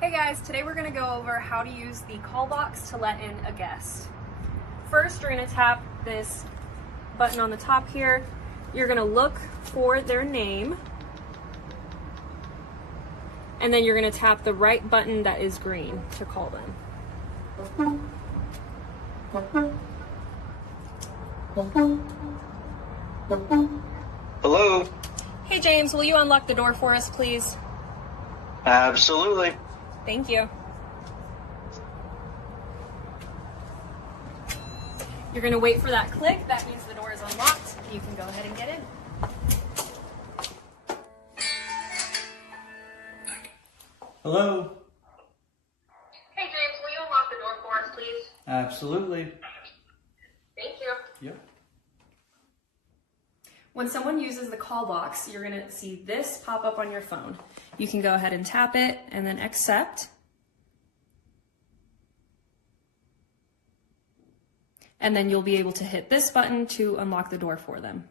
Hey guys, today we're going to go over how to use the call box to let in a guest. First, you're going to tap this button on the top here. You're going to look for their name, and then you're going to tap the right button that is green to call them. Hello? Hey James, will you unlock the door for us, please? Absolutely. Thank you. You're going to wait for that click. That means the door is unlocked. You can go ahead and get in. Hello? Hey James, will you unlock the door for us, please? Absolutely. Thank you. Yep. When someone uses the call box, you're going to see this pop up on your phone. You can go ahead and tap it and then accept. And then you'll be able to hit this button to unlock the door for them.